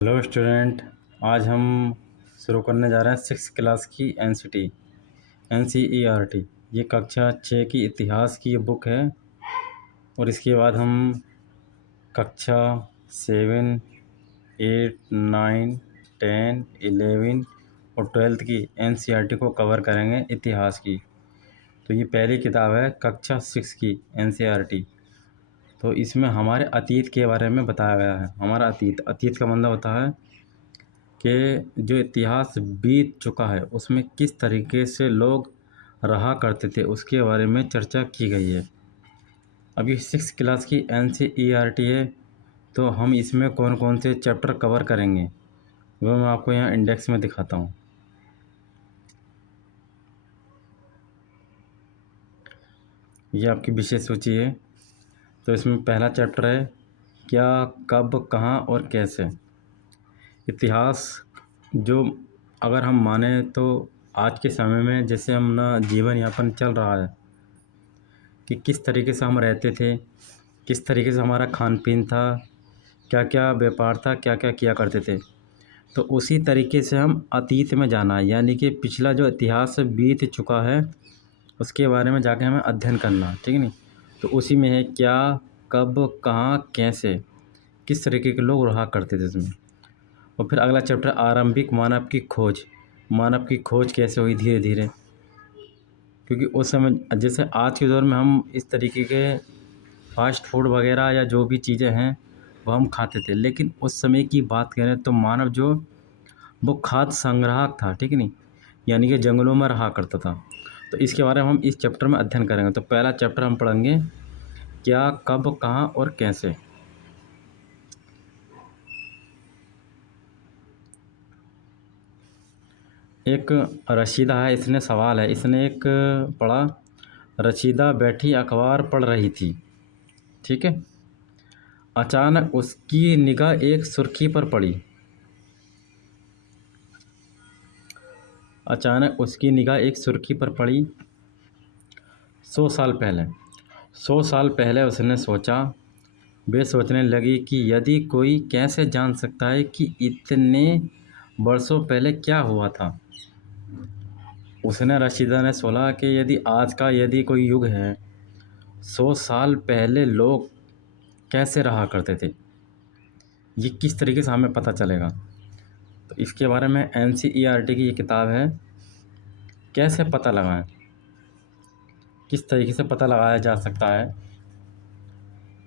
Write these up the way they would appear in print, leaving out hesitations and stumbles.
Hello student. आज हम शुरू करने जा रहे हैं 6th क्लास की NCERT। ये कक्षा 6 की इतिहास की ये बुक है। और इसके बाद हम कक्षा 7, 8, 9, 10, 11 और 12th की NCERT को कवर करेंगे इतिहास की। तो ये पहली किताब है कक्षा 6 की NCERT। तो इसमें हमारे अतीत के बारे में बताया गया है। हमारा अतीत का मतलब होता है कि जो इतिहास बीत चुका है उसमें किस तरीके से लोग रहा करते थे उसके बारे में चर्चा की गई है। अभी 6th क्लास की NCERT है, तो हम इसमें कौन कौन से चैप्टर कवर करेंगे वो मैं आपको यहाँ इंडेक्स में दिखाता हूँ। ये आपकी विषय सूची है। तो इसमें पहला चैप्टर है क्या, कब, कहाँ और कैसे। इतिहास जो अगर हम माने तो आज के समय में जैसे हम ना जीवन यापन चल रहा है कि किस तरीके से हम रहते थे, किस तरीके से हमारा खान पीन था, क्या क्या व्यापार था, क्या क्या किया करते थे। तो उसी तरीके से हम अतीत में जाना है, यानी कि पिछला जो इतिहास बीत चुका है उसके बारे में जाके हमें अध्ययन करना, ठीक है नहीं। तो उसी में है क्या, कब, कहाँ, कैसे, किस तरीके के लोग रहा करते थे इसमें। और फिर अगला चैप्टर आरंभिक मानव की खोज। मानव की खोज कैसे हुई धीरे धीरे, क्योंकि उस समय जैसे आज के दौर में हम इस तरीके के फास्ट फूड वगैरह या जो भी चीज़ें हैं वो हम खाते थे, लेकिन उस समय की बात करें तो मानव जो वो खाद्य संग्राहक था, ठीक है नहीं, यानी कि जंगलों में रहा करता था। तो इसके बारे में हम इस चैप्टर में अध्ययन करेंगे। तो पहला चैप्टर हम पढ़ेंगे क्या, कब, कहाँ और कैसे। एक रशीदा है, इसने सवाल है, इसने एक पढ़ा, रशीदा बैठी अखबार पढ़ रही थी, ठीक है। अचानक उसकी निगाह एक सुर्खी पर पड़ी। अचानक उसकी निगाह एक सुर्खी पर पड़ी। 100 साल पहले उसने सोचा। वे सोचने लगी कि यदि कोई कैसे जान सकता है कि इतने वर्षों पहले क्या हुआ था। उसने रशीदा ने सोचा कि यदि कोई युग है, 100 साल पहले लोग कैसे रहा करते थे, ये किस तरीके से हमें पता चलेगा। तो इसके बारे में NCERT की ये किताब है, कैसे पता लगाएं, किस तरीके से पता लगाया जा सकता है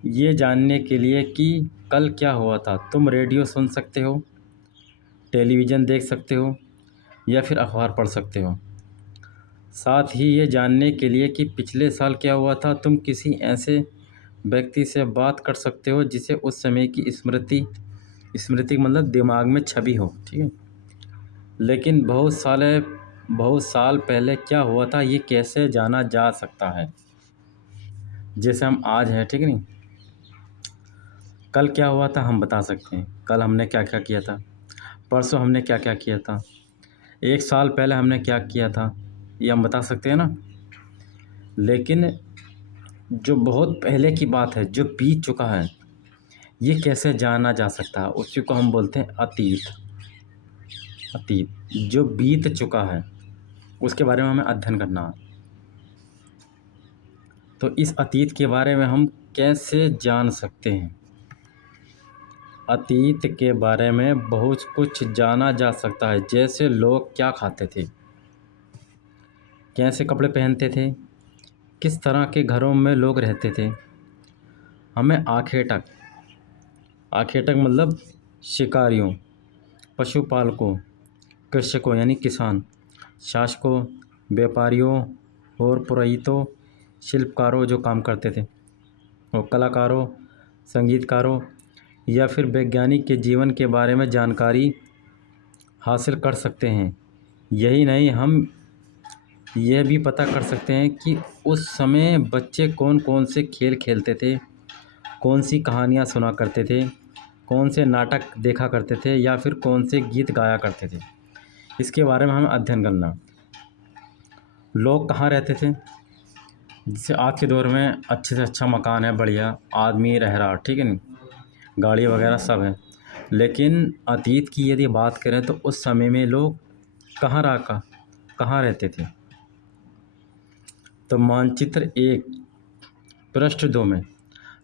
ये जानने के लिए कि कल क्या हुआ था। तुम रेडियो सुन सकते हो, टेलीविज़न देख सकते हो या फिर अखबार पढ़ सकते हो। साथ ही ये जानने के लिए कि पिछले साल क्या हुआ था तुम किसी ऐसे व्यक्ति से बात कर सकते हो जिसे उस समय की स्मृति स्मृति मतलब दिमाग में छवि हो, ठीक है। लेकिन बहुत साल पहले क्या हुआ था ये कैसे जाना जा सकता है, जैसे हम आज हैं, ठीक है नहीं। कल क्या हुआ था हम बता सकते हैं, कल हमने क्या क्या किया था, परसों हमने क्या क्या किया था, 1 साल पहले हमने क्या किया था, ये हम बता सकते हैं ना। लेकिन जो बहुत पहले की बात है, जो बीत चुका है, ये कैसे जाना जा सकता है, उसी को हम बोलते हैं अतीत। अतीत जो बीत चुका है उसके बारे में हमें अध्ययन करना है। तो इस अतीत के बारे में हम कैसे जान सकते हैं। अतीत के बारे में बहुत कुछ जाना जा सकता है, जैसे लोग क्या खाते थे, कैसे कपड़े पहनते थे, किस तरह के घरों में लोग रहते थे। हमें आखेटक मतलब शिकारियों, पशुपालकों, कृषकों यानी किसान, शासकों, व्यापारियों और पुरोहितों, शिल्पकारों जो काम करते थे, और कलाकारों, संगीतकारों या फिर वैज्ञानिक के जीवन के बारे में जानकारी हासिल कर सकते हैं। यही नहीं, हम यह भी पता कर सकते हैं कि उस समय बच्चे कौन कौन से खेल खेलते थे, कौन सी कहानियाँ सुना करते थे, कौन से नाटक देखा करते थे या फिर कौन से गीत गाया करते थे। इसके बारे में हमें अध्ययन करना। लोग कहाँ रहते थे, जैसे आज के दौर में अच्छे से अच्छा मकान है, बढ़िया आदमी रह रहा, ठीक है नहीं, गाड़ी वगैरह सब है। लेकिन अतीत की यदि बात करें तो उस समय में लोग कहाँ रहते थे। तो मानचित्र 1 पृष्ठ 2 में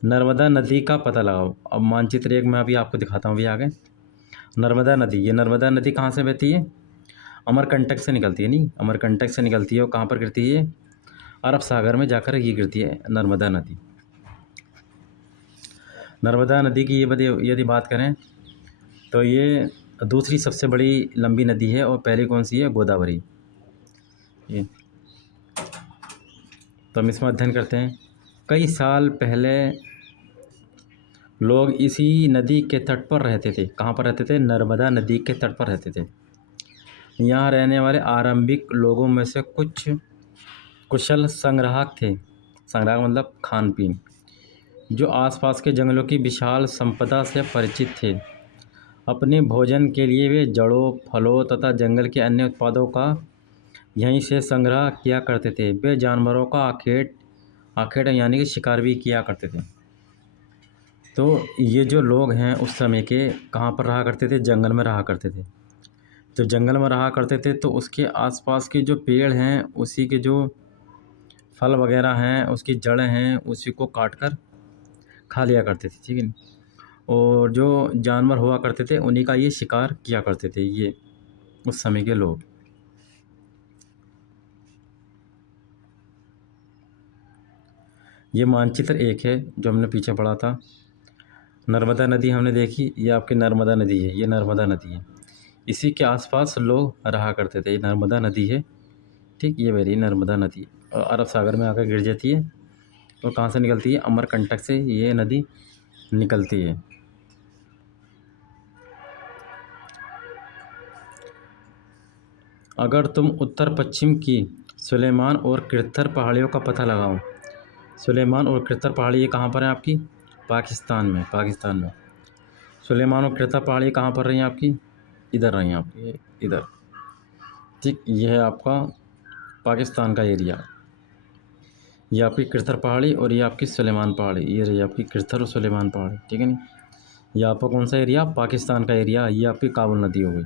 नर्मदा नदी का पता लगाओ। अब मानचित्र 1 में अभी आपको दिखाता हूँ, अभी आगे नर्मदा नदी, ये नर्मदा नदी कहाँ से बहती है? अमरकंटक से निकलती है, नहीं अमरकंटक से निकलती है और कहाँ पर गिरती है? अरब सागर में जाकर ये गिरती है नर्मदा नदी। नर्मदा नदी की यदि बात करें तो ये दूसरी सबसे बड़ी लंबी नदी है और पहली कौन सी है? गोदावरी। ये तो हम इसमें अध्ययन करते हैं। कई साल पहले लोग इसी नदी के तट पर रहते थे। कहाँ पर रहते थे? नर्मदा नदी के तट पर रहते थे। यहाँ रहने वाले आरंभिक लोगों में से कुछ कुशल संग्राहक थे। संग्राहक मतलब खान पीन, जो आसपास के जंगलों की विशाल संपदा से परिचित थे। अपने भोजन के लिए वे जड़ों, फलों तथा जंगल के अन्य उत्पादों का यहीं से संग्रह किया करते थे। वे जानवरों का आखेट यानी कि शिकार भी किया करते थे। तो ये जो लोग हैं उस समय के कहाँ पर रहा करते थे? जंगल में रहा करते थे। तो जंगल में रहा करते थे तो उसके आसपास के जो पेड़ हैं, उसी के जो फल वगैरह हैं, उसकी जड़ें हैं, उसी को काट कर खा लिया करते थे, ठीक है। और जो जानवर हुआ करते थे उन्हीं का ये शिकार किया करते थे ये उस समय के लोग। ये मानचित्र 1 है जो हमने पीछे पढ़ा था। नर्मदा नदी हमने देखी, ये आपकी नर्मदा नदी है, ये नर्मदा नदी है। इसी के आसपास लोग रहा करते थे। ये नर्मदा नदी है, ठीक, ये मेरी नर्मदा नदी और अरब सागर में आकर गिर जाती है। और कहाँ से निकलती है? अमरकंटक से ये नदी निकलती है। अगर तुम उत्तर पश्चिम की सुलेमान और कृत्तर पहाड़ियों का पता लगाओ। सुलेमान और कृत्तर पहाड़ी ये कहाँ पर है आपकी? पाकिस्तान में। सुलेमान और कृत्तर पहाड़ी कहाँ पर रही हैं आपकी? इधर रही हैं आपकी, इधर, ठीक। ये है आपका पाकिस्तान का एरिया। ये आपकी कृत्तर पहाड़ी और ये आपकी सुलेमान पहाड़ी, ये रही आपकी कृत्तर और सुलेमान पहाड़ी, ठीक है नहीं। ये आपका कौन सा एरिया? पाकिस्तान का एरिया। ये आपकी काबुल नदी हो गई।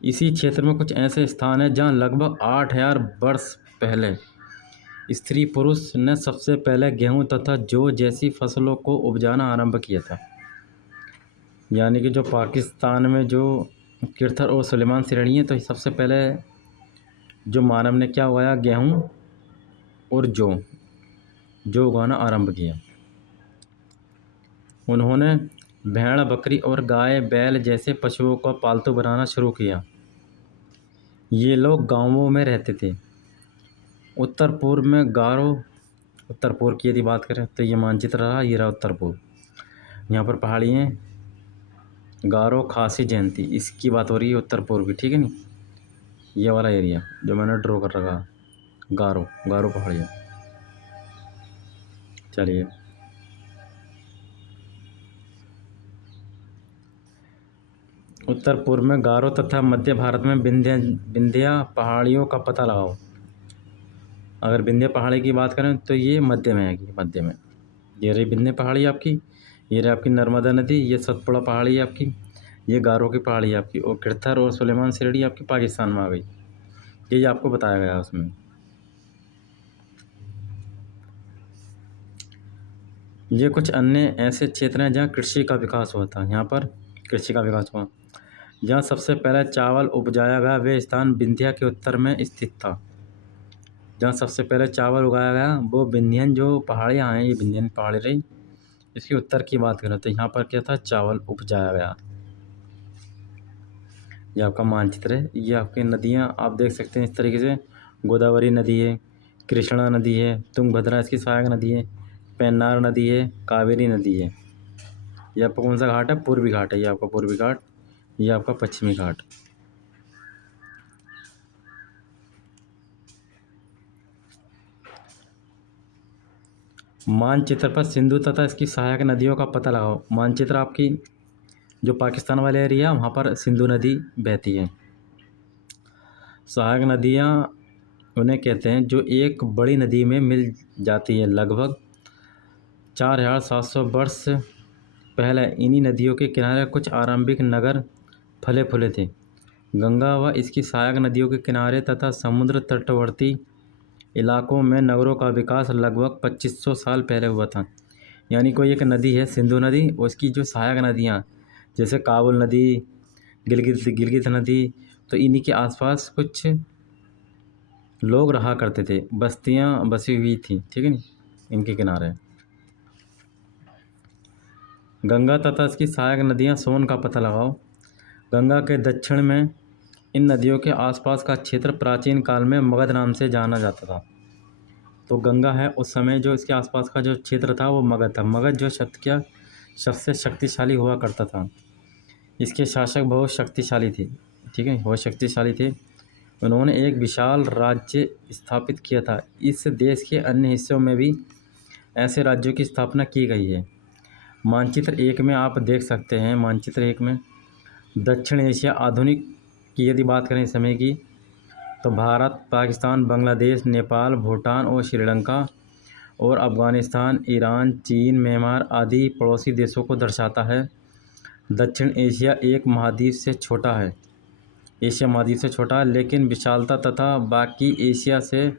इसी क्षेत्र में कुछ ऐसे स्थान हैं जहाँ लगभग 8,000 वर्ष पहले स्त्री पुरुष ने सबसे पहले गेहूं तथा जौ जैसी फसलों को उपजाना आरंभ किया था। यानी कि जो पाकिस्तान में जो कृत्तर और सुलेमान श्रेणी है, तो सबसे पहले जो मानव ने क्या उगाया? गेहूं और जौ उगाना आरंभ किया। उन्होंने भेड़, बकरी और गाय, बैल जैसे पशुओं का पालतू बनाना शुरू किया। ये लोग गांवों में रहते थे। उत्तर पूर्व में गारो, उत्तर पूर्व की यदि बात करें तो ये मानचित्र रहा, ये रहा उत्तर पूर्व। यहाँ पर पहाड़ी हैं, गारो, खासी, जयंती, इसकी बात हो रही है उत्तर पूर्व की, ठीक है नहीं। ये वाला एरिया जो मैंने ड्रॉ कर रखा, गारो पहाड़ियाँ। चलिए, उत्तर पूर्व में गारो तथा मध्य भारत में विंध्या पहाड़ियों का पता लगाओ। अगर विंध्य पहाड़ी की बात करें तो ये मध्य में आएगी, मध्य में। ये रही विंध्य पहाड़ी आपकी, ये रही आपकी नर्मदा नदी, ये सतपुड़ा पहाड़ी आपकी, ये गारो की पहाड़ी आपकी, और कृत्तर और सुलेमान श्रेणी आपकी पाकिस्तान में आ गई। ये आपको बताया गया उसमें। ये कुछ अन्य ऐसे क्षेत्र हैं जहाँ कृषि का विकास हुआ था। यहाँ पर कृषि का विकास हुआ। जहाँ सबसे पहले चावल उपजाया गया वे स्थान विंध्या के उत्तर में स्थित था। जहाँ सबसे पहले चावल उगाया गया वो विंध्यन जो पहाड़ियाँ हैं, ये विंध्यन पहाड़ी रही। इसके उत्तर की बात करें तो यहाँ पर क्या था? चावल उपजाया गया। ये आपका मानचित्र है। ये आपकी नदियाँ आप देख सकते हैं इस तरीके से। गोदावरी नदी है, कृष्णा नदी है, तुंगभद्रा इसकी सहायक नदी है, पेन्नार नदी है, कावेरी नदी है। ये आपका कौन सा घाट है? पूर्वी घाट है। ये आपका पूर्वी घाट, ये आपका पश्चिमी घाट। मानचित्र पर सिंधु तथा इसकी सहायक नदियों का पता लगाओ। मानचित्र आपकी जो पाकिस्तान वाले एरिया, वहाँ पर सिंधु नदी बहती है। सहायक नदियाँ उन्हें कहते हैं जो एक बड़ी नदी में मिल जाती है। लगभग 4700 वर्ष पहले इन्हीं नदियों के किनारे कुछ आरंभिक नगर फले फूले थे। गंगा व इसकी सहायक नदियों के किनारे तथा समुद्र तटवर्ती इलाकों में नगरों का विकास लगभग 2500 साल पहले हुआ था। यानी कोई एक नदी है सिंधु नदी, उसकी जो सहायक नदियाँ जैसे काबुल नदी, गिलगित नदी, तो इन्हीं के आसपास कुछ लोग रहा करते थे, बस्तियाँ बसी हुई थी, ठीक है नी, इनके किनारे। गंगा तथा इसकी सहायक नदियाँ सोन का पता लगाओ। गंगा के दक्षिण में इन नदियों के आसपास का क्षेत्र प्राचीन काल में मगध नाम से जाना जाता था। तो गंगा है, उस समय जो इसके आसपास का जो क्षेत्र था वो मगध था। मगध जो सबसे शक्तिशाली हुआ करता था। इसके शासक बहुत शक्तिशाली थे, ठीक है, बहुत शक्तिशाली थे। उन्होंने एक विशाल राज्य स्थापित किया था। इस देश के अन्य हिस्सों में भी ऐसे राज्यों की स्थापना की गई है। मानचित्र 1 में आप देख सकते हैं। मानचित्र 1 में दक्षिण एशिया आधुनिक की यदि बात करें इस समय की, तो भारत, पाकिस्तान, बांग्लादेश, नेपाल, भूटान और श्रीलंका और अफ़गानिस्तान, ईरान, चीन, म्यांमार आदि पड़ोसी देशों को दर्शाता है। दक्षिण एशिया एक महाद्वीप से छोटा है, एशिया महाद्वीप से छोटा है, लेकिन विशालता तथा बाकी एशिया से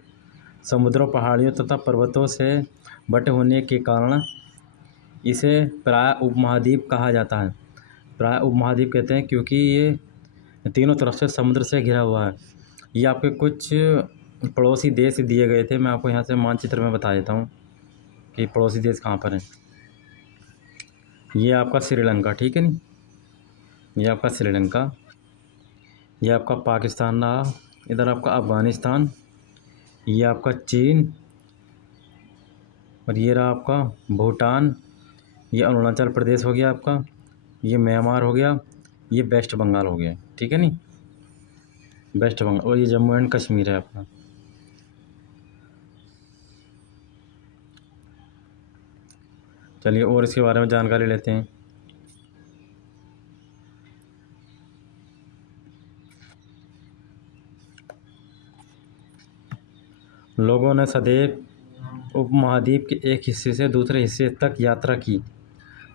समुद्रों, पहाड़ियों तथा पर्वतों से बटे होने के कारण इसे प्राय उपमहाद्वीप कहा जाता है। प्राय उपमहाद्वीप कहते हैं क्योंकि ये तीनों तरफ से समुद्र से घिरा हुआ है। ये आपके कुछ पड़ोसी देश दिए गए थे, मैं आपको यहाँ से मानचित्र में बता देता हूँ कि पड़ोसी देश कहाँ पर हैं। ये आपका श्रीलंका, ठीक है नी, ये आपका श्रीलंका, ये आपका पाकिस्तान रहा, इधर आपका अफ़गानिस्तान, ये आपका चीन, और ये रहा आपका भूटान, ये अरुणाचल प्रदेश हो गया आपका, ये म्यांमार हो गया, ये वेस्ट बंगाल हो गया, ठीक है नी, वेस्ट बंगाल, और ये जम्मू एंड कश्मीर है आपका। चलिए और इसके बारे में जानकारी लेते हैं। लोगों ने सदैव उपमहाद्वीप के एक हिस्से से दूसरे हिस्से तक यात्रा की।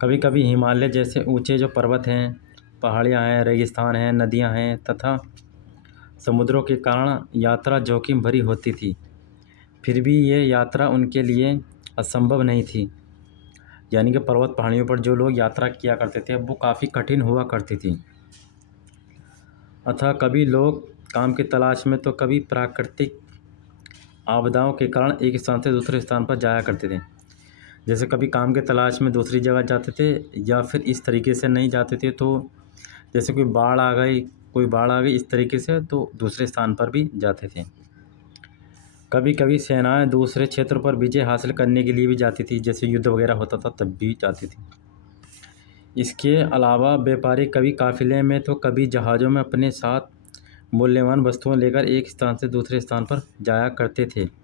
कभी कभी हिमालय जैसे ऊंचे जो पर्वत हैं, पहाड़ियाँ हैं, रेगिस्तान हैं, नदियाँ हैं तथा समुद्रों के कारण यात्रा जोखिम भरी होती थी। फिर भी ये यात्रा उनके लिए असंभव नहीं थी। यानी कि पर्वत पहाड़ियों पर जो लोग यात्रा किया करते थे वो काफ़ी कठिन हुआ करती थी। अतः कभी लोग काम की तलाश में तो कभी प्राकृतिक आपदाओं के कारण एक स्थान से दूसरे स्थान पर जाया करते थे। जैसे कभी काम के तलाश में दूसरी जगह जाते थे, या फिर इस तरीके से नहीं जाते थे, तो जैसे कोई बाढ़ आ गई इस तरीके से, तो दूसरे स्थान पर भी जाते थे। कभी कभी सेनाएं दूसरे क्षेत्र पर विजय हासिल करने के लिए भी जाती थी, जैसे युद्ध वगैरह होता था तब भी जाती थी। इसके अलावा व्यापारी कभी काफिले में तो कभी जहाज़ों में अपने साथ मूल्यवान वस्तुएं लेकर एक स्थान से दूसरे स्थान पर जाया करते थे।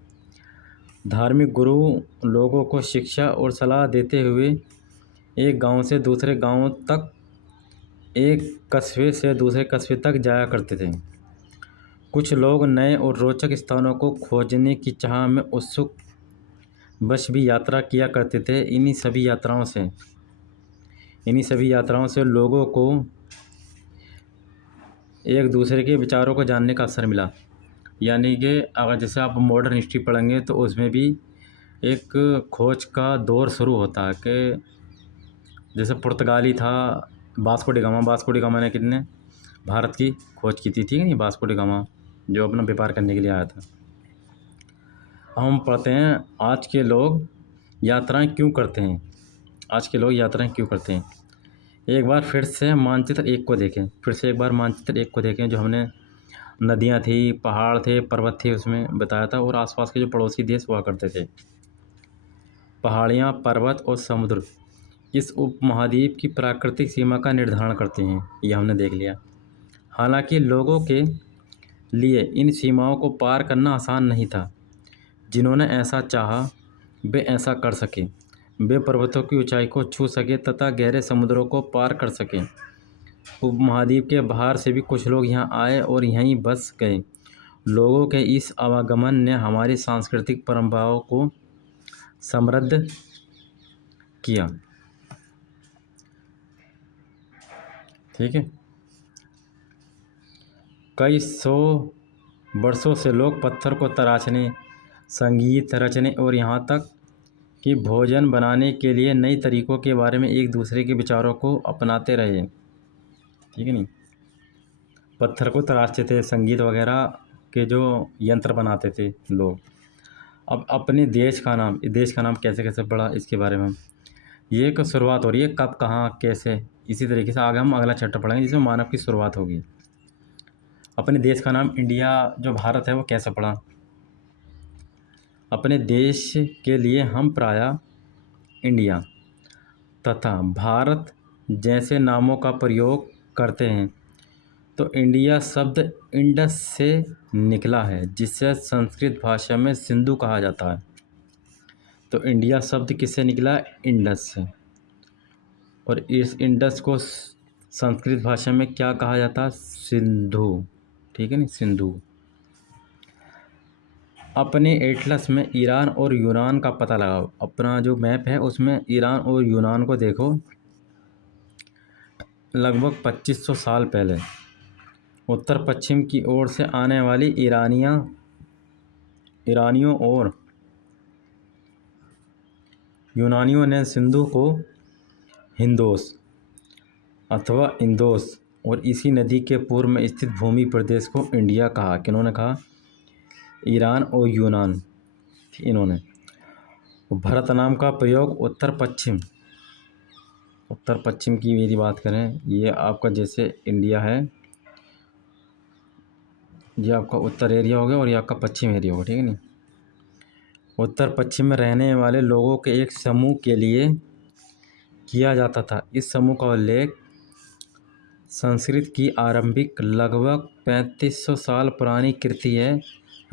धार्मिक गुरु लोगों को शिक्षा और सलाह देते हुए एक गांव से दूसरे गांव तक, एक कस्बे से दूसरे कस्बे तक जाया करते थे। कुछ लोग नए और रोचक स्थानों को खोजने की चाह में उत्सुक बस भी यात्रा किया करते थे। इन्हीं सभी यात्राओं से लोगों को एक दूसरे के विचारों को जानने का अवसर मिला। यानी कि अगर जैसे आप मॉडर्न हिस्ट्री पढ़ेंगे तो उसमें भी एक खोज का दौर शुरू होता है कि जैसे पुर्तगाली था, वास्को डी गामा ने कितने भारत की खोज की थी, ठीक है नहीं, वास्को डी गामा जो अपना व्यापार करने के लिए आया था। हम पढ़ते हैं आज के लोग यात्राएं क्यों करते हैं। आज के लोग यात्राएं क्यों करते हैं, एक बार फिर से मानचित्र 1 को देखें। जो हमने नदियां थी, पहाड़ थे, पर्वत थे, उसमें बताया था, और आसपास के जो पड़ोसी देश हुआ करते थे। पहाड़ियाँ, पर्वत और समुद्र इस उपमहाद्वीप की प्राकृतिक सीमा का निर्धारण करते हैं, ये हमने देख लिया। हालांकि लोगों के लिए इन सीमाओं को पार करना आसान नहीं था। जिन्होंने ऐसा चाहा वे ऐसा कर सके। वे पर्वतों की ऊंचाई को छू सके तथा गहरे समुद्रों को पार कर सके। उपमहाद्वीप के बाहर से भी कुछ लोग यहाँ आए और यहीं बस गए। लोगों के इस आवागमन ने हमारी सांस्कृतिक परंपराओं को समृद्ध किया। ठीक है। कई सौ वर्षों से लोग पत्थर को तराशने, संगीत रचने और यहाँ तक कि भोजन बनाने के लिए नए तरीकों के बारे में एक दूसरे के विचारों को अपनाते रहे। ठीक है नहीं, पत्थर को तराशते थे, संगीत वगैरह के जो यंत्र बनाते थे लोग। अब अपने देश का नाम कैसे कैसे पड़ा, इसके बारे में ये एक शुरुआत हो रही है, कब कहाँ कैसे। इसी तरीके से आगे हम अगला चैप्टर पढ़ेंगे जिसमें मानव की शुरुआत होगी। अपने देश का नाम इंडिया, जो भारत है, वो कैसे पड़ा। अपने देश के लिए हम प्रायः इंडिया तथा भारत जैसे नामों का प्रयोग करते हैं। तो इंडिया शब्द इंडस से निकला है, जिसे संस्कृत भाषा में सिंधु कहा जाता है। तो इंडिया शब्द किससे निकला? इंडस से। और इस इंडस को संस्कृत भाषा में क्या कहा जाता है? सिंधु। ठीक है नहीं, सिंधु। अपने एटलस में ईरान और यूनान का पता लगाओ। अपना जो मैप है उसमें ईरान और यूनान को देखो। लगभग 2500 साल पहले उत्तर पश्चिम की ओर से आने वाली ईरानियों और यूनानियों ने सिंधु को हिंदोस अथवा इंदोस और इसी नदी के पूर्व में स्थित भूमि प्रदेश को इंडिया कहा। किन्होंने कहा? ईरान और यूनान, इन्होंने। भारत नाम का प्रयोग उत्तर पश्चिम की यदि बात करें, ये आपका जैसे इंडिया है, ये आपका उत्तर एरिया हो गया और ये आपका पश्चिम एरिया होगा। ठीक है नहीं, उत्तर पश्चिम में रहने वाले लोगों के एक समूह के लिए किया जाता था। इस समूह का उल्लेख संस्कृत की आरंभिक लगभग 3500 साल पुरानी कृति है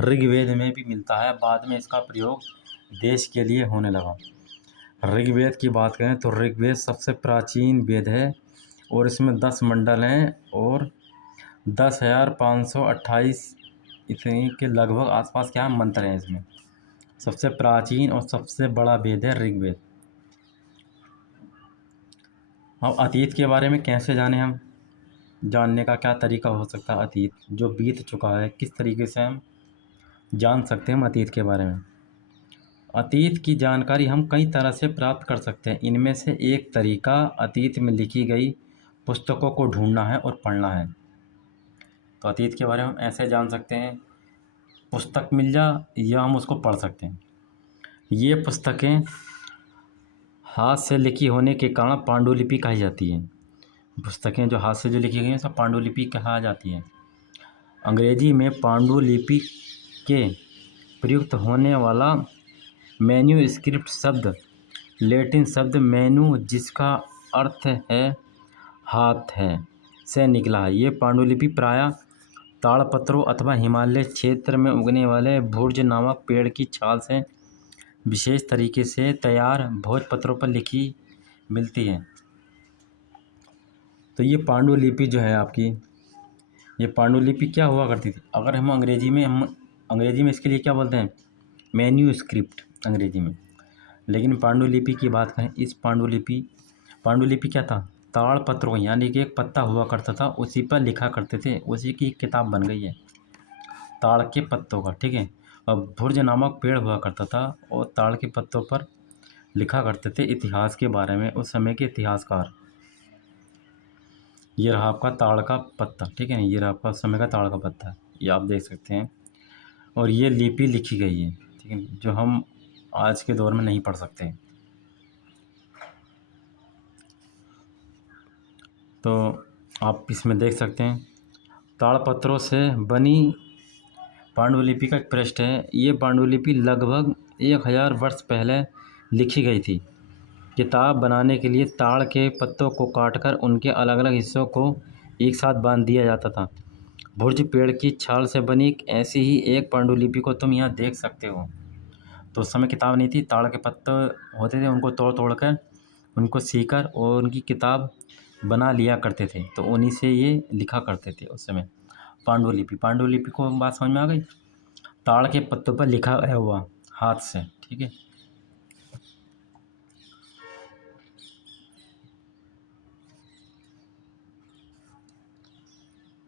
ऋग्वेद में भी मिलता है। बाद में इसका प्रयोग देश के लिए होने लगा। ऋग्वेद की बात करें तो ऋग्वेद सबसे प्राचीन वेद है और इसमें 10 मंडल हैं और 10,528 इतने के लगभग आसपास क्या मंत्र हैं इसमें। सबसे प्राचीन और सबसे बड़ा वेद है ऋग्वेद। अब अतीत के बारे में कैसे जाने हम? जानने का क्या तरीका हो सकता है? अतीत जो बीत चुका है, किस तरीके से हम जान सकते हैं हम अतीत के बारे में? अतीत की जानकारी हम कई तरह से प्राप्त कर सकते हैं। इनमें से एक तरीका अतीत में लिखी गई पुस्तकों को ढूंढना है और पढ़ना है। तो अतीत के बारे में हम ऐसे जान सकते हैं, पुस्तक मिल जा या हम उसको पढ़ सकते हैं। ये पुस्तकें हाथ से लिखी होने के कारण पांडुलिपि कही जाती हैं। पुस्तकें जो हाथ से जो लिखी गई हैं सब पांडुलिपि कहा जाती है। अंग्रेजी में पांडुलिपि के प्रयुक्त होने वाला मैन्यूस्क्रिप्ट शब्द लैटिन शब्द मैनू, जिसका अर्थ है हाथ है, से निकला है। ये पांडुलिपि प्रायः ताड़पत्रों अथवा हिमालय क्षेत्र में उगने वाले भुर्ज नामक पेड़ की छाल से विशेष तरीके से तैयार भोजपत्रों पर लिखी मिलती है। तो ये पांडुलिपि जो है आपकी, ये पांडुलिपि क्या हुआ करती थी? अगर हम अंग्रेजी में इसके लिए क्या बोलते हैं? मैन्यूस्क्रिप्ट अंग्रेजी में। लेकिन पांडुलिपि की बात करें, इस पांडुलिपि क्या था? ताड़पत्रों, यानी कि एक पत्ता हुआ करता था, उसी पर लिखा करते थे। उसी की किताब बन गई है ताड़ के पत्तों का। ठीक है। और भुर्ज नामक पेड़ हुआ करता था और ताड़ के पत्तों पर लिखा करते थे इतिहास के बारे में, उस समय के इतिहासकार। ये रहा आपका ताड़ का पत्ता। ठीक है, ये रहा आपका उस समय का ताड़ का पत्ता, ये आप देख सकते हैं। और ये लिपि लिखी गई है, ठीक है, जो हम आज के दौर में नहीं पढ़ सकते। तो आप इसमें देख सकते हैं ताड़पत्रों से बनी पांडुलिपि का एक पृष्ठ है। ये पांडुलिपि लगभग 1000 वर्ष पहले लिखी गई थी। किताब बनाने के लिए ताड़ के पत्तों को काटकर उनके अलग अलग हिस्सों को एक साथ बांध दिया जाता था। भुर्ज पेड़ की छाल से बनी ऐसी ही एक पांडुलिपि को तुम यहाँ देख सकते हो। तो उस समय किताब नहीं थी, ताड़ के पत्ते होते थे, उनको तोड़ तोड़ कर उनको सीकर और उनकी किताब बना लिया करते थे। तो उन्हीं से ये लिखा करते थे उस समय। पांडुलिपि को बात समझ में आ गई? ताड़ के पत्तों पर लिखा गया हुआ हाथ से। ठीक है।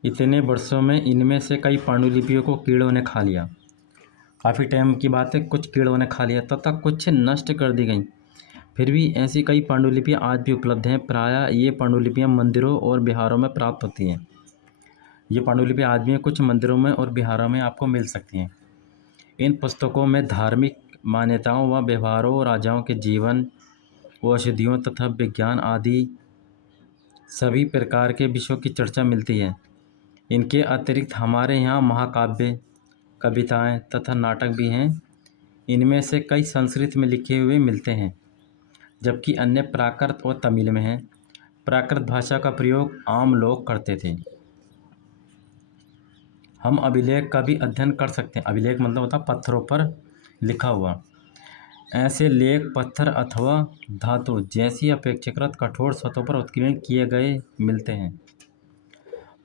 इतने वर्षों में इनमें से कई पांडुलिपियों को कीड़ों ने खा लिया। काफ़ी टाइम की बात है, कुछ कीड़ों ने खा लिया तथा कुछ नष्ट कर दी गई। फिर भी ऐसी कई पांडुलिपियाँ आज भी उपलब्ध हैं। प्रायः ये पांडुलिपियाँ मंदिरों और विहारों में प्राप्त होती हैं। ये पांडुलिपियाँ आज भी कुछ मंदिरों में और विहारों में आपको मिल सकती हैं। इन पुस्तकों में धार्मिक मान्यताओं व व्यवहारों, राजाओं के जीवन, औषधियों तथा विज्ञान आदि सभी प्रकार के विषयों की चर्चा मिलती है। इनके अतिरिक्त हमारे यहाँ महाकाव्य, कविताएं तथा नाटक भी हैं। इनमें से कई संस्कृत में लिखे हुए मिलते हैं, जबकि अन्य प्राकृत और तमिल में हैं। प्राकृत भाषा का प्रयोग आम लोग करते थे। हम अभिलेख का भी अध्ययन कर सकते हैं। अभिलेख मतलब होता है पत्थरों पर लिखा हुआ। ऐसे लेख पत्थर अथवा धातु जैसी अपेक्षाकृत कठोर सतहों पर उत्कीर्ण किए गए मिलते हैं।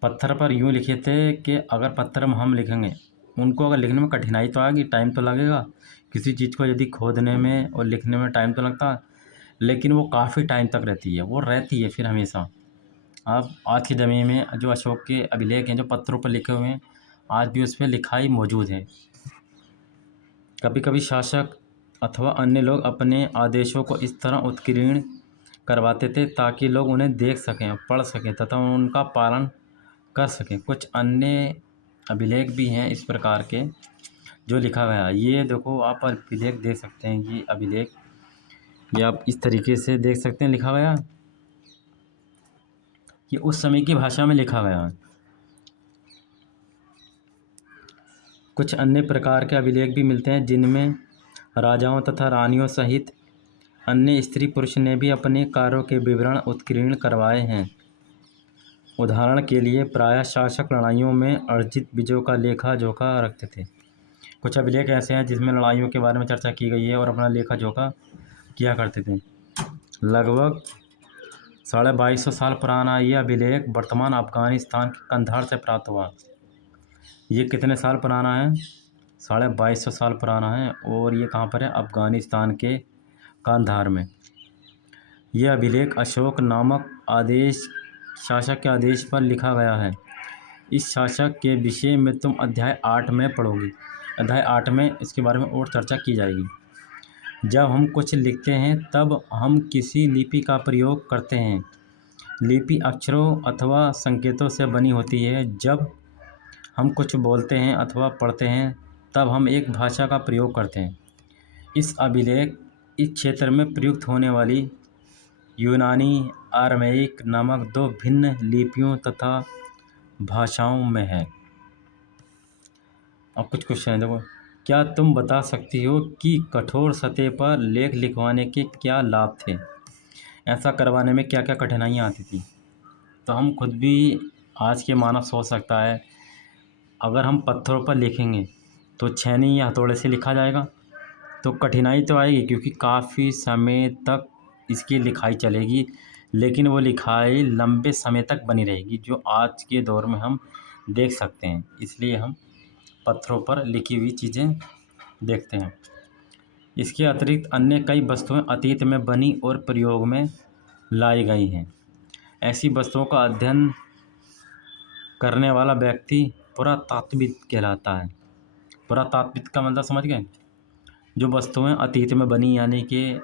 पत्थर पर यूँ लिखे थे कि अगर पत्थर में हम लिखेंगे, उनको अगर लिखने में कठिनाई तो आएगी, टाइम तो लगेगा। किसी चीज़ को यदि खोदने में और लिखने में टाइम तो लगता है, लेकिन वो काफ़ी टाइम तक रहती है, वो रहती है फिर हमेशा। अब आज के ज़माने में जो अशोक के अभिलेख हैं, जो पत्थरों पर लिखे हुए हैं, आज भी उस पर लिखाई मौजूद है। कभी कभी शासक अथवा अन्य लोग अपने आदेशों को इस तरह उत्कीर्ण करवाते थे ताकि लोग उन्हें देख सकें, पढ़ सकें तथा उनका पालन कर सकें। कुछ अन्य अभिलेख भी हैं इस प्रकार के जो लिखा गया है। ये देखो, आप अभिलेख देख सकते हैं। ये अभिलेख ये आप इस तरीके से देख सकते हैं लिखा गया। ये उस समय की भाषा में लिखा गया है। कुछ अन्य प्रकार के अभिलेख भी मिलते हैं जिनमें राजाओं तथा रानियों सहित अन्य स्त्री पुरुष ने भी अपने कार्यों के विवरण उत्कीर्ण करवाए हैं। उदाहरण के लिए प्रायः शासक लड़ाइयों में अर्जित विजयों का लेखा जोखा रखते थे। कुछ अभिलेख ऐसे हैं जिसमें लड़ाइयों के बारे में चर्चा की गई है और अपना लेखा जोखा किया करते थे। लगभग 2250 साल पुराना ये अभिलेख वर्तमान अफगानिस्तान के कंधार से प्राप्त हुआ। ये कितने साल पुराना है? 2250 साल पुराना है। और ये कहाँ पर है? अफगानिस्तान के कंधार में। यह अभिलेख अशोक नामक शासक के आदेश पर लिखा गया है। इस शासक के विषय में तुम अध्याय 8 में पढ़ोगे। अध्याय 8 में इसके बारे में और चर्चा की जाएगी। जब हम कुछ लिखते हैं तब हम किसी लिपि का प्रयोग करते हैं। लिपि अक्षरों अथवा संकेतों से बनी होती है। जब हम कुछ बोलते हैं अथवा पढ़ते हैं तब हम एक भाषा का प्रयोग करते हैं। इस अभिलेख इस क्षेत्र में प्रयुक्त होने वाली यूनानी आरमेइक नामक 2 भिन्न लिपियों तथा भाषाओं में है। अब कुछ क्वेश्चन है, देखो। क्या तुम बता सकती हो कि कठोर सतह पर लेख लिखवाने के क्या लाभ थे? ऐसा करवाने में क्या क्या कठिनाइयाँ आती थी? तो हम खुद भी, आज के मानव सोच सकता है, अगर हम पत्थरों पर लिखेंगे तो छेनी या हथौड़े से लिखा जाएगा तो कठिनाई तो आएगी, क्योंकि काफ़ी समय तक इसकी लिखाई चलेगी, लेकिन वो लिखाई लंबे समय तक बनी रहेगी, जो आज के दौर में हम देख सकते हैं। इसलिए हम पत्थरों पर लिखी हुई चीज़ें देखते हैं। इसके अतिरिक्त अन्य कई वस्तुएं अतीत में बनी और प्रयोग में लाई गई हैं। ऐसी वस्तुओं का अध्ययन करने वाला व्यक्ति पुरातात्विक कहलाता है। पुरातात्विक का मतलब समझ गए? जो वस्तुएं अतीत में बनी यानी कि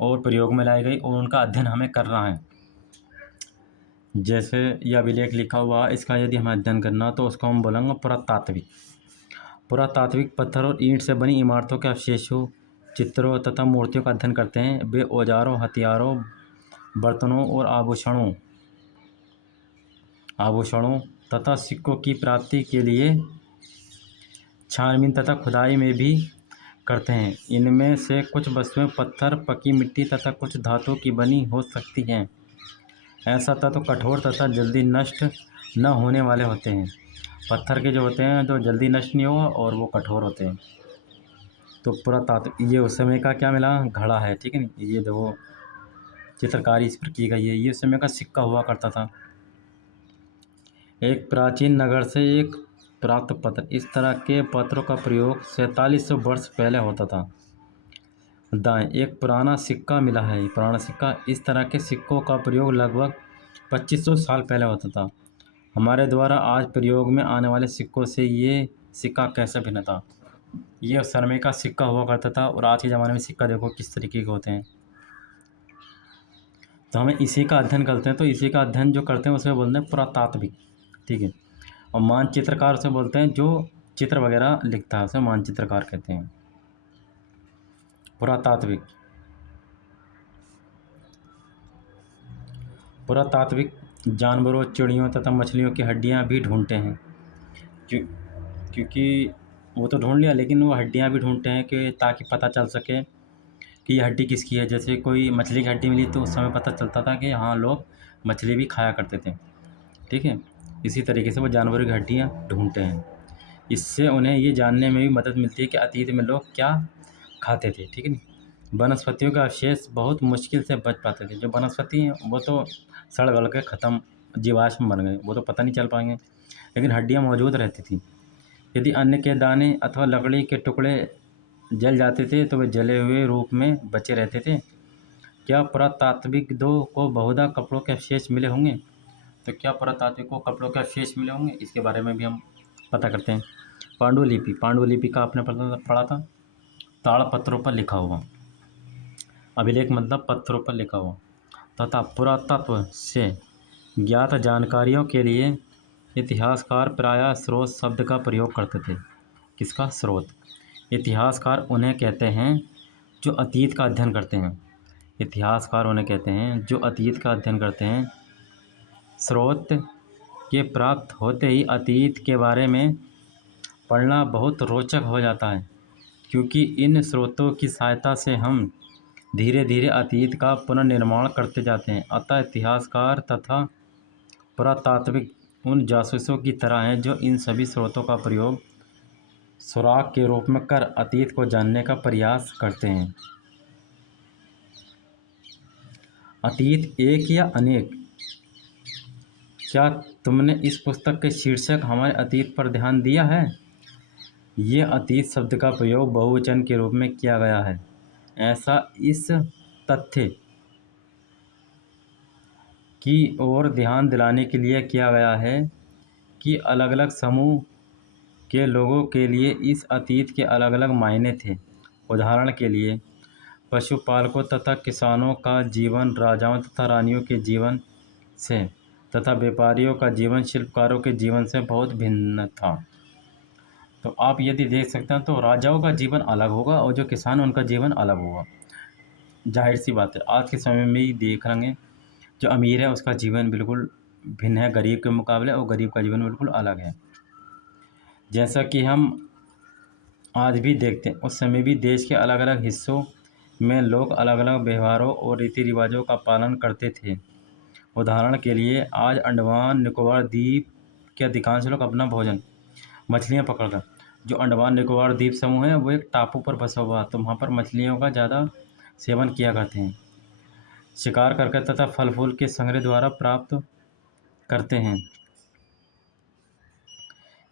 और प्रयोग में लाई गई और उनका अध्ययन हमें करना है। जैसे यह अभिलेख लिखा हुआ, इसका यदि हमें अध्ययन करना तो उसको हम बोलेंगे पुरातात्विक। पुरातात्विक पत्थर और ईंट से बनी इमारतों के अवशेषों, चित्रों तथा मूर्तियों का अध्ययन करते हैं। वे औजारों, हथियारों, बर्तनों और आभूषणों तथा सिक्कों की प्राप्ति के लिए छानबीन तथा खुदाई में भी करते हैं। इनमें से कुछ वस्तुएं पत्थर, पकी मिट्टी तथा कुछ धातु की बनी हो सकती हैं। ऐसा तत्व कठोर तथा जल्दी नष्ट न होने वाले होते हैं। पत्थर के जो होते हैं तो जल्दी नष्ट नहीं होगा और वो कठोर होते हैं। तो पुरातात्विक, ये उस समय का क्या मिला? घड़ा है, ठीक है ना। ये देखो चित्रकारी इस पर की गई है। ये उस समय का सिक्का हुआ करता था। एक प्राचीन नगर से एक प्राप्त पत्र। इस तरह के पत्रों का प्रयोग 4700 वर्ष पहले होता था। दाएं, एक पुराना सिक्का मिला है। पुराना सिक्का, इस तरह के सिक्कों का प्रयोग लगभग 2500 साल पहले होता था। हमारे द्वारा आज प्रयोग में आने वाले सिक्कों से ये सिक्का कैसे भिन्न था। ये उस समय का सिक्का हुआ करता था और आज के ज़माने में सिक्का देखो किस तरीके के होते हैं। तो हमें इसी का अध्ययन करते हैं, तो इसी का अध्ययन जो करते हैं उसे बोलते हैं पुरातात्विक, ठीक है। और मानचित्रकार उसे बोलते हैं जो चित्र वगैरह लिखता है, उसे मानचित्रकार कहते हैं। पुरातात्विक पुरातात्विक जानवरों, चिड़ियों तथा मछलियों की हड्डियां भी ढूंढते हैं, क्योंकि वो तो ढूंढ लिया, लेकिन वो हड्डियां भी ढूंढते हैं कि ताकि पता चल सके कि ये हड्डी किसकी है। जैसे कोई मछली की हड्डी मिली तो उस समय पता चलता था कि हाँ, लोग मछली भी खाया करते थे, ठीक है। इसी तरीके से वो जानवरों की हड्डियाँ ढूंढते हैं। इससे उन्हें ये जानने में भी मदद मिलती है कि अतीत में लोग क्या खाते थे, ठीक है नहीं। वनस्पतियों के अवशेष बहुत मुश्किल से बच पाते थे। जो वनस्पति हैं वो तो सड़ गल के ख़त्म, जीवाश्म बन गए, वो तो पता नहीं चल पाएंगे, लेकिन हड्डियाँ मौजूद रहती थी। यदि अन्न के दाने अथवा लकड़ी के टुकड़े जल जाते थे तो वे जले हुए रूप में बचे रहते थे। क्या पुरातात्विक दो को बहुधा कपड़ों के अवशेष मिले होंगे। तो क्या पुरातात्विक को कपड़ों के अवशेष मिले होंगे, इसके बारे में भी हम पता करते हैं। पांडुलिपि, पांडुलिपि का आपने पढ़ा था, ताड़पत्रों पर लिखा हुआ, अभिलेख मतलब पत्थरों पर लिखा हुआ। तथा पुरातत्व से ज्ञात जानकारियों के लिए इतिहासकार प्रायः स्रोत शब्द का प्रयोग करते थे। किसका स्रोत। इतिहासकार उन्हें कहते हैं जो अतीत का अध्ययन करते हैं। इतिहासकार उन्हें कहते हैं जो अतीत का अध्ययन करते हैं। स्रोत के प्राप्त होते ही अतीत के बारे में पढ़ना बहुत रोचक हो जाता है, क्योंकि इन स्रोतों की सहायता से हम धीरे धीरे अतीत का पुनर्निर्माण करते जाते हैं। अतः इतिहासकार तथा पुरातात्विक उन जासूसों की तरह हैं जो इन सभी स्रोतों का प्रयोग सुराग के रूप में कर अतीत को जानने का प्रयास करते हैं। अतीत एक या अनेक। क्या तुमने इस पुस्तक के शीर्षक हमारे अतीत पर ध्यान दिया है। ये अतीत शब्द का प्रयोग बहुवचन के रूप में किया गया है। ऐसा इस तथ्य की ओर ध्यान दिलाने के लिए किया गया है कि अलग अलग समूह के लोगों के लिए इस अतीत के अलग अलग मायने थे। उदाहरण के लिए पशुपालकों तथा किसानों का जीवन राजाओं तथा रानियों के जीवन से तथा व्यापारियों का जीवन शिल्पकारों के जीवन से बहुत भिन्न था। तो आप यदि देख सकते हैं तो राजाओं का जीवन अलग होगा और जो किसान उनका जीवन अलग होगा। जाहिर सी बात है, आज के समय में ही देख लेंगे, जो अमीर है उसका जीवन बिल्कुल भिन्न है गरीब के मुकाबले, और गरीब का जीवन बिल्कुल अलग है। जैसा कि हम आज भी देखते हैं, उस समय भी देश के अलग अलग हिस्सों में लोग अलग अलग व्यवहारों और रीति रिवाजों का पालन करते थे। उदाहरण के लिए आज अंडमान निकोबार द्वीप के अधिकांश लोग अपना भोजन मछलियाँ पकड़कर, जो अंडमान निकोबार द्वीप समूह है वो एक टापू पर बसा हुआ है, तो वहाँ पर मछलियों का ज़्यादा सेवन किया करते हैं। शिकार करके तथा फल फूल के संग्रह द्वारा प्राप्त करते हैं।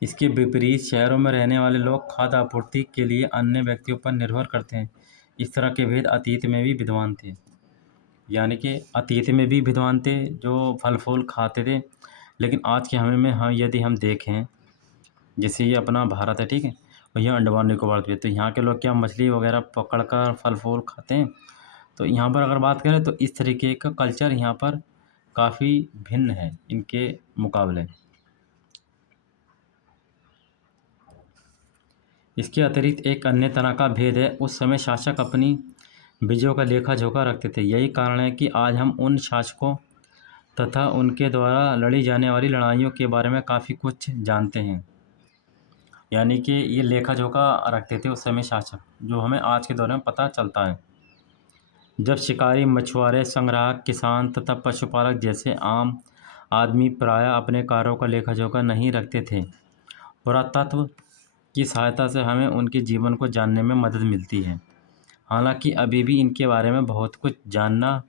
इसके विपरीत शहरों में रहने वाले लोग खाद्य आपूर्ति के लिए अन्य व्यक्तियों पर निर्भर करते हैं। इस तरह के भेद अतीत में भी विद्वान थे, यानी कि अतीत में भी विद्वान थे जो फल फूल खाते थे। लेकिन आज के समय में हम यदि हम देखें, जैसे ये अपना भारत है, ठीक है, और यह अंडमान निकोबार द्वीप, तो यहाँ के लोग क्या मछली वगैरह पकड़ कर फल फूल खाते हैं। तो यहाँ पर अगर बात करें तो इस तरीके का कल्चर यहाँ पर काफ़ी भिन्न है इनके मुकाबले। इसके अतिरिक्त एक अन्य तरह का भेद है, उस समय शासक अपनी विजयों का लेखा जोखा रखते थे। यही कारण है कि आज हम उन शासकों तथा उनके द्वारा लड़ी जाने वाली लड़ाइयों के बारे में काफ़ी कुछ जानते हैं। यानी कि ये लेखा जोखा रखते थे उस समय शासक, जो हमें आज के दौर में पता चलता है। जब शिकारी, मछुआरे, संग्राहक, किसान तथा पशुपालक जैसे आम आदमी प्रायः अपने कार्यों का लेखा जोखा नहीं रखते थे। पुरातत्व की सहायता से हमें उनके जीवन को जानने में मदद मिलती है। हालांकि अभी भी इनके बारे में बहुत कुछ जानना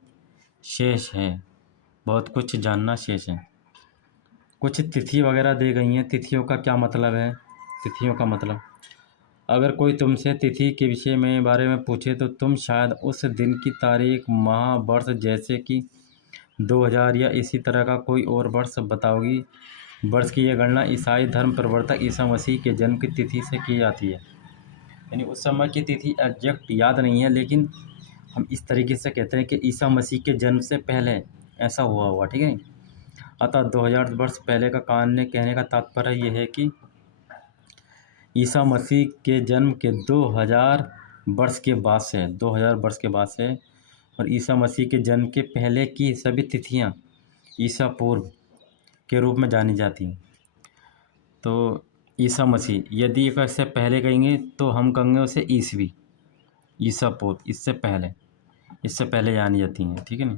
शेष है, बहुत कुछ जानना शेष है। कुछ तिथि वगैरह दी गई हैं। तिथियों का क्या मतलब है। तिथियों का मतलब, अगर कोई तुमसे तिथि के विषय में बारे में पूछे तो तुम शायद उस दिन की तारीख, माह, वर्ष, जैसे कि 2000 या इसी तरह का कोई और वर्ष बताओगी। वर्ष की यह गणना ईसाई धर्म प्रवर्तक ईसा मसीह के जन्म की तिथि से की जाती है। यानी उस समय की तिथि एग्जैक्ट याद नहीं है, लेकिन हम इस तरीके से कहते हैं कि ईसा मसीह के जन्म से पहले ऐसा हुआ होगा, ठीक है। अतः 2000 वर्ष पहले का कहने का तात्पर्य यह है कि ईसा मसीह के जन्म के 2000 वर्ष के बाद से 2000 वर्ष के बाद से और ईसा मसीह के जन्म के पहले की सभी तिथियां ईसा पूर्व के रूप में जानी जाती हैं। तो ईसा मसीह यदि एक इससे पहले कहेंगे तो हम कहेंगे उसे ईसवी, ईसा पूर्व इससे पहले जानी जाती हैं, ठीक है ना।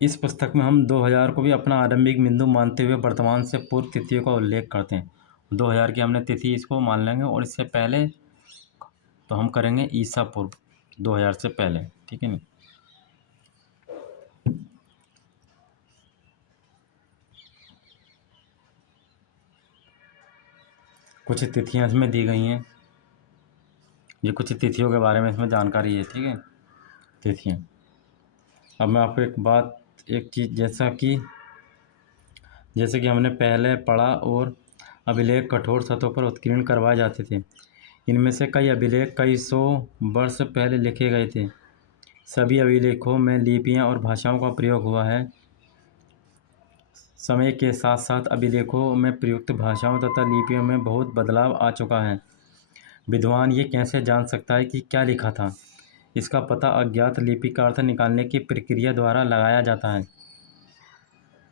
इस पुस्तक में हम 2000 को भी अपना आरंभिक बिंदु मानते हुए वर्तमान से पूर्व तिथियों का उल्लेख करते हैं। 2000 की हमने तिथि इसको मान लेंगे और इससे पहले तो हम करेंगे ईसा पूर्व 2000 से पहले, ठीक है ना। कुछ तिथियां इसमें दी गई हैं, ये कुछ तिथियों के बारे में इसमें जानकारी है, ठीक है। तिथियां, अब मैं आपको एक चीज़ जैसे कि हमने पहले पढ़ा और अभिलेख कठोर सतहों पर उत्कीर्ण करवाए जाते थे। इनमें से कई अभिलेख कई सौ वर्ष पहले लिखे गए थे। सभी अभिलेखों में लिपियां और भाषाओं का प्रयोग हुआ है। समय के साथ साथ अभिलेखों में प्रयुक्त भाषाओं तथा लिपियों में बहुत बदलाव आ चुका है। विद्वान ये कैसे जान सकता है कि क्या लिखा था? इसका पता अज्ञात लिपि का अर्थ निकालने की प्रक्रिया द्वारा लगाया जाता है।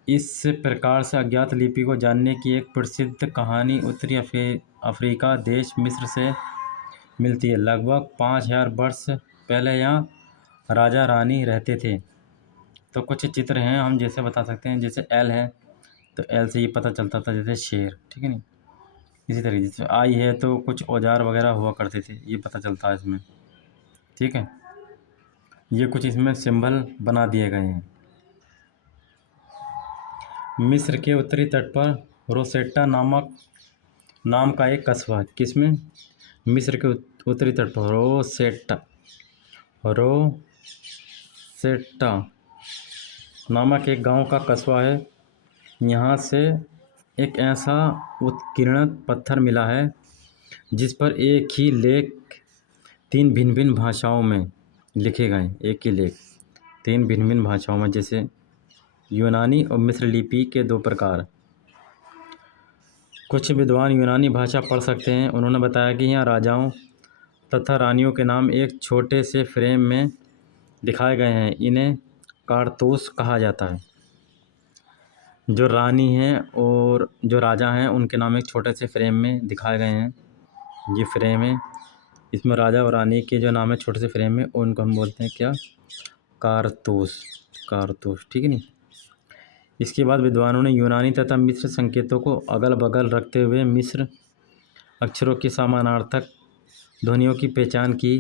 इस प्रकार से अज्ञात लिपि को जानने की एक प्रसिद्ध कहानी उत्तरी अफ्रीका देश मिस्र से मिलती है। लगभग 5000 वर्ष पहले यहाँ राजा रानी रहते थे। तो कुछ चित्र हैं हम जैसे बता सकते हैं, जैसे एल है तो एल से ये पता चलता था जैसे शेर, ठीक है नहीं। इसी तरीके से आई है तो कुछ औजार वगैरह हुआ करते थे, ये पता चलता है इसमें, ठीक है। ये कुछ इसमें सिंबल बना दिए गए हैं। मिस्र के उत्तरी तट पर रोसेट्टा नाम का एक कस्बा है। किसमें? मिस्र के उत्तरी तट पर रोसेट्टा नामक एक गांव का कस्बा है। यहाँ से एक ऐसा उत्कीर्णत पत्थर मिला है जिस पर एक ही लेख 3 भिन्न भिन्न भाषाओं में लिखे गए। एक ही लेख 3 भिन्न भिन्न भाषाओं में, जैसे यूनानी और मिस्र लिपि के 2 प्रकार। कुछ विद्वान यूनानी भाषा पढ़ सकते हैं। उन्होंने बताया कि यहाँ राजाओं तथा रानियों के नाम एक छोटे से फ्रेम में दिखाए गए हैं। इन्हें कारतूस कहा जाता है। जो रानी हैं और जो राजा हैं उनके नाम एक छोटे से फ्रेम में दिखाए गए हैं। ये फ्रेम है, इसमें राजा और रानी के जो नाम है छोटे से फ्रेम में, उनको हम बोलते हैं क्या? कारतूस, ठीक है नहीं। इसके बाद विद्वानों ने यूनानी तथा मिस्र संकेतों को अगल बगल रखते हुए मिस्र अक्षरों की समानार्थक ध्वनियों की पहचान की।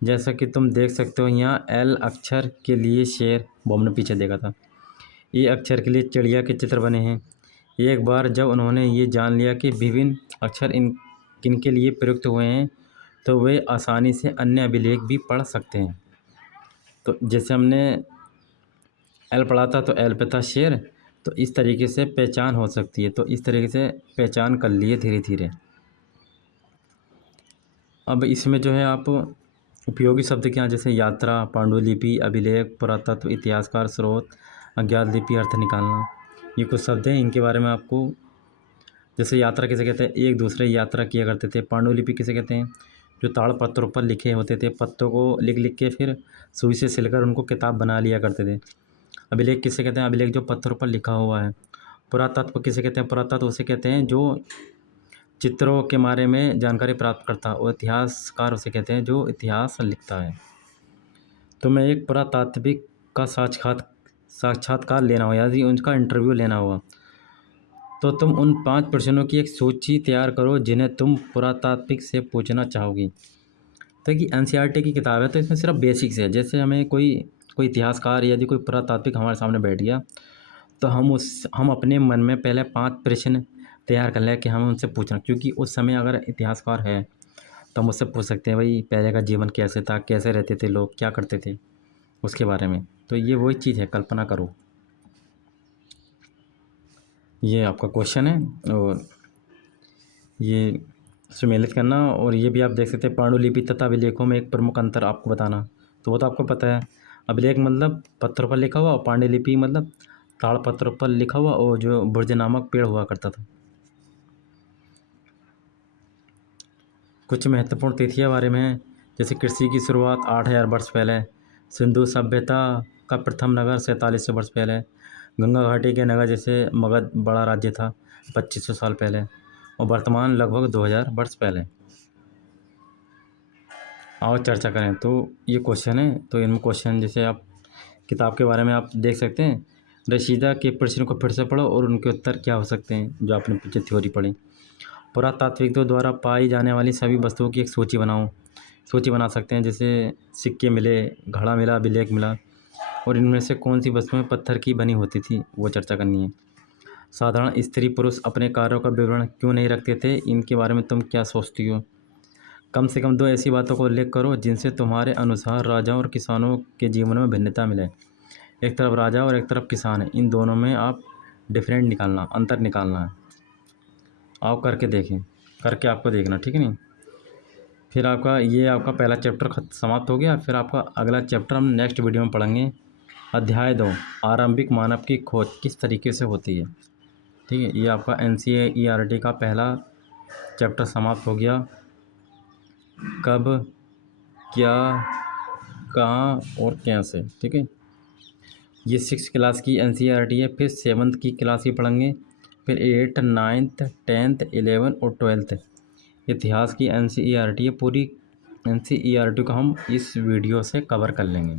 जैसा कि तुम देख सकते हो यहाँ एल अक्षर के लिए शेर, बॉम ने पीछे देखा था। ए अक्षर के लिए चिड़िया के चित्र बने हैं। एक बार जब उन्होंने ये जान लिया कि विभिन्न अक्षर किनके लिए प्रयुक्त हुए हैं तो वे आसानी से अन्य अभिलेख भी पढ़ सकते हैं। तो जैसे हमने एल पढ़ा था तो एल पे था शेर, तो इस तरीके से पहचान हो सकती है। तो इस तरीके से पहचान कर लिए धीरे धीरे। अब इसमें जो है आप उपयोगी शब्द क्या, जैसे यात्रा, पांडुलिपि, अभिलेख, पुरातत्व, इतिहासकार, स्रोत, अज्ञात लिपि, अर्थ निकालना, ये कुछ शब्द हैं। इनके बारे में आपको, जैसे यात्रा किसे कहते हैं? एक दूसरे यात्रा किया करते थे। पांडुलिपि किसे कहते हैं? जो ताड़पत्रों पर लिखे होते थे, पत्तों को लिख लिख के फिर सुई से सिलकर उनको किताब बना लिया करते थे। अभिलेख किसे कहते हैं? अभिलेख जो पत्थरों पर लिखा हुआ है। पुरातत्व किसे कहते हैं? पुरातत्व उसे कहते हैं जो चित्रों के बारे में जानकारी प्राप्त करता है। और इतिहासकार उसे कहते हैं जो इतिहास लिखता है। तो मैं एक पुरातात्विक का साक्षात्कार लेना हो, यदि उनका इंटरव्यू लेना हुआ, तो तुम उन 5 प्रश्नों की एक सूची तैयार करो जिन्हें तुम पुरातात्विक से पूछना चाहोगी। तो कि एनसीईआरटी की किताब है तो इसमें सिर्फ बेसिक्स है। जैसे हमें कोई इतिहासकार यदि कोई पुरातात्विक हमारे सामने बैठ गया तो हम अपने मन में पहले 5 प्रश्न तैयार कर लें कि हम उनसे पूछना, क्योंकि उस समय अगर इतिहासकार है तो हम उससे पूछ सकते हैं भाई पहले का जीवन कैसे था, कैसे रहते थे लोग, क्या करते थे, उसके बारे में। तो ये वही चीज़ है, कल्पना करो। ये आपका क्वेश्चन है और ये सुमेलित करना। और ये भी आप देख सकते हैं, पांडुलिपि तथा अभिलेखों में एक प्रमुख अंतर आपको बताना। तो वो तो आपको पता है, अभिलेख मतलब पत्थरों पर लिखा हुआ और पांडुलिपि मतलब ताड़पत्रों पर लिखा हुआ और जो बुर्ज नामक पेड़ हुआ करता था। कुछ महत्वपूर्ण तिथियां बारे में है, जैसे कृषि की शुरुआत 8,000 वर्ष पहले, सिंधु सभ्यता का प्रथम नगर 4700 वर्ष पहले, गंगा घाटी के नगर जैसे मगध बड़ा राज्य था 2500 साल पहले, और वर्तमान लगभग 2000 वर्ष पहले। आओ चर्चा करें। तो ये क्वेश्चन है, तो इनमें क्वेश्चन जैसे आप किताब के बारे में आप देख सकते हैं, रशीदा के प्रश्न को फिर से पढ़ो और उनके उत्तर क्या हो सकते हैं जो आपने पीछे थ्योरी पढ़ी। पुरातात्विकों द्वारा पाई जाने वाली सभी वस्तुओं की एक सूची बनाओ। सूची बना सकते हैं, जैसे सिक्के मिले, घड़ा मिला, अभिलेख मिला, और इनमें से कौन सी वस्तुएं पत्थर की बनी होती थी वो चर्चा करनी है। साधारण स्त्री पुरुष अपने कार्यों का विवरण क्यों नहीं रखते थे, इनके बारे में तुम क्या सोचती हो। कम से कम 2 ऐसी बातों को उल्लेख करो जिनसे तुम्हारे अनुसार राजाओं और किसानों के जीवन में भिन्नता मिले। एक तरफ राजा और एक तरफ किसान है, इन दोनों में आप डिफरेंट निकालना, अंतर निकालना है। आओ करके देखें, करके आपको देखना, ठीक है नहीं। फिर आपका ये आपका पहला चैप्टर समाप्त हो गया। फिर आपका अगला चैप्टर हम नेक्स्ट वीडियो में पढ़ेंगे। अध्याय 2, आरंभिक मानव की खोज किस तरीके से होती है। ठीक है, ये आपका NCERT का पहला चैप्टर समाप्त हो गया। कब, क्या, कहाँ और कैसे। ठीक है, ये 6 क्लास की NCERT है। फिर 7th की क्लास की पढ़ेंगे, फिर 8th 9th 10th 11 और 12th इतिहास की NCERT है। पूरी NCERT को हम इस वीडियो से कवर कर लेंगे।